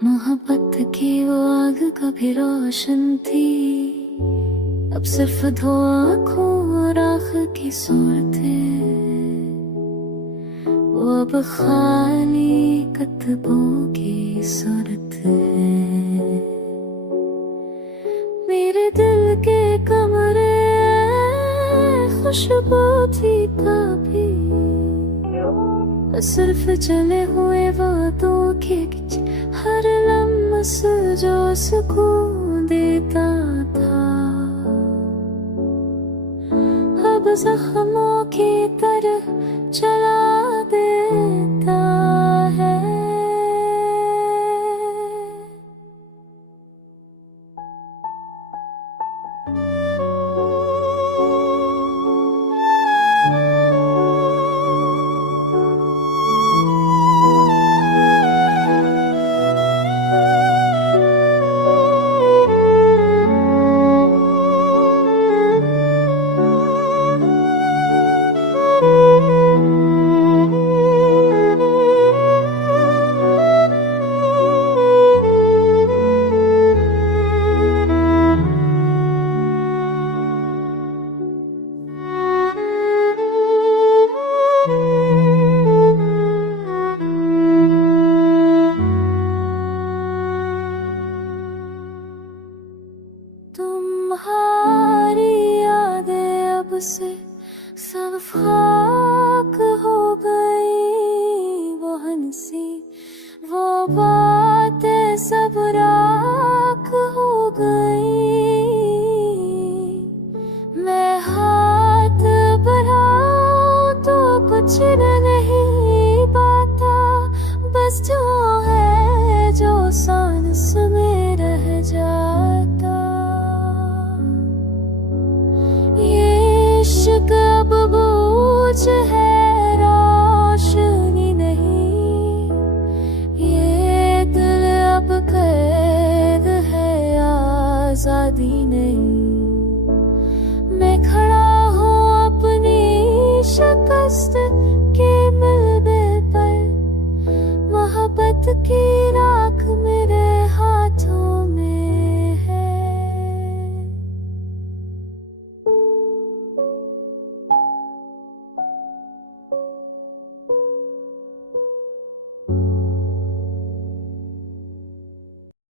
मोहब्बत की वो आग कभी रोशन थी, अब सिर्फ दो आँखों और आँख की सूरत है। वो अब खाली कतबों की सूरत है। मेरे दिल के कमरे खुशबू थी कभी, सिर्फ चले हुए वादों के हर लम्स जो सुकून देता था, अब जख्मों की तरह चला देता है। तुम्हारी यादें अब से सब खाक हो गई, वो हंसी वो बातें सब राख हो गई। मैं हाथ बढ़ाऊं तो कुछ नहीं पाता, बस जो है जो सांस में रह जाता। इश्क अब बोझ है